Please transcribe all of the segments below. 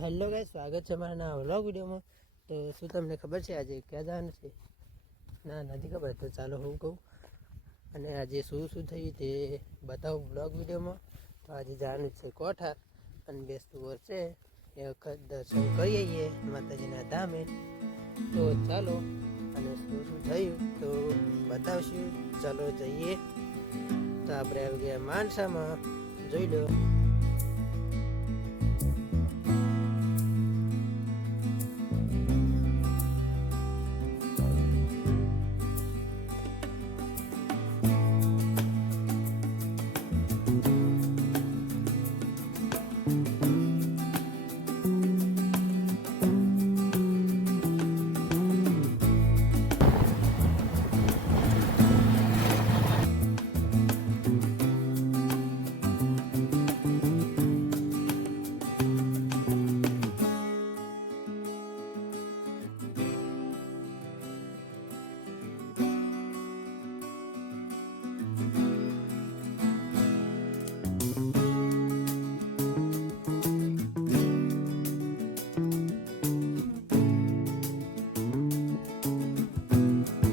Hello guys, સ્વાગત છે મારા નવા વ્લોગ વિડીયોમાં। તો શું તમને ખબર છે આજે ક્યાં જવાનું છે? ના, નથી ખબર। તો ચાલો હું કહું અને આજે શું શું થયું તે બતાવું વ્લોગ વિડીયોમાં। તો આજે જવાનું છે કોઠાર અને બેસતું વર્ષ છે એ વખત દર્શન કરી આવીએ માતાજીના ધામે। તો ચાલો અને શું શું થયું તો બતાવશું। ચાલો જઈએ। તો આપણે આવી ગયા માનસામાં, જોઈ લો।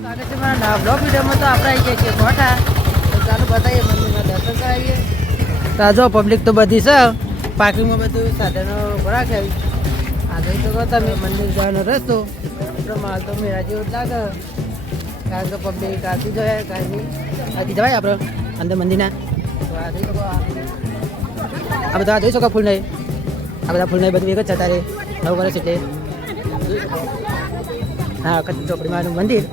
સ્વાગત છે મારા બ્લોગ વિડીયોમાં। તો આપણે આવી ગયા છીએ કોઠાર। તો ચાલો બતાવીએ, મંદિરમાં દર્શન કરાવીએ। તો જો પબ્લિક તો બધી છે, પાર્કિંગમાં બધું સાધનો રાખે। આ જોઈ શકો તમે મંદિર જવાનો રસ્તો। આપણો માલ તો મેળા જેવું જ લાગે, કારણ કે પબ્લિક આથી જાય કાંઈ આથી જવાય આપણે અંદર મંદિરના। તો આ જોઈ શકો, આ બધા જોઈ શકો ફૂલ નહીં, આ બધા ફૂલ નહીં બધું એક જ છે તારે 9 વર્ષ એટલે। હા, કચ્છી ચોકડીમાંનું મંદિર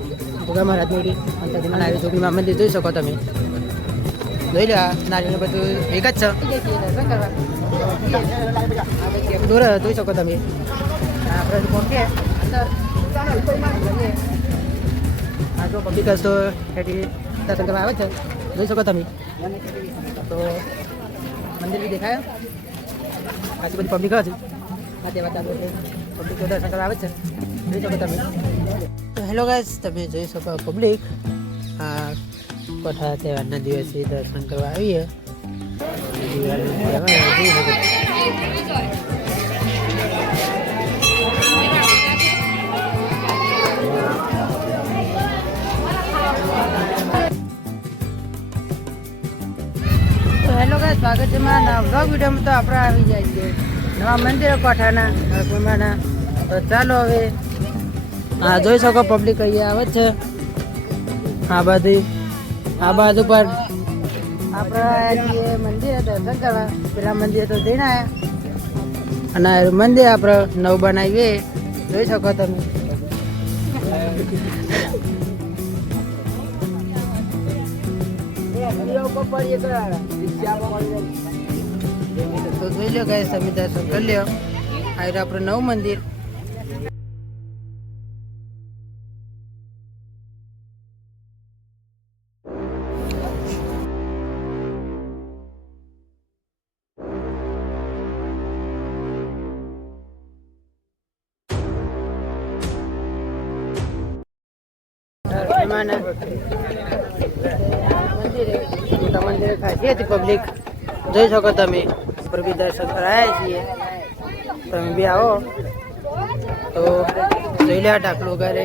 મહારાજની અંતર ચોકડીમાં મંદિર જોઈ શકો તમે। જોઈ લો, નારીને બધું એક જ છે દૂર જોઈ શકો તમે। આપણે પહોંચીએ અંદર, આ જો પબ્લિક તો એથી દર્શન કરવા આવે છે, જોઈ શકો તમે। તો મંદિર બી દેખાય, આટલી બધી પબ્લિક હતી આ તે વાત પબ્લિક તો દર્શન કરવા આવે છે, જોઈ શકો તમે। તો હેલો ગાઈસ, તમે જોઈ શકો પબ્લિક આ કોઠાર તહેવારના દિવસે દર્શન કરવા આવીએ। તો હેલો ગાઈસ, સ્વાગત છે મારા નવા વ્લોગ વિડીયોમાં। તો આપણે આવી જાય છે નવા મંદિર કોઠારના પૂર્ણિમાના। તો ચાલો હવે, હા જોઈ શકો પબ્લિક અહીંયા આવે છે। આ બાજુ પર આપણે મંદિર દર્શન કરવા, પેલા મંદિર તો જઈને આવ્યા અને મંદિર આપણે નવું બનાવીએ, જોઈ શકો તમે। તો જોઈ લો ગાઈસ, તમે દર્શન કરી લો। આ આપણે નવું મંદિર। મંદિરે ખાસી હતી પબ્લિક, જોઈ શકો તમે। ઉપર બી દર્શન કરાયા છીએ, તમે બી આવો તો જોઈ લે ડાકલું વગેરે।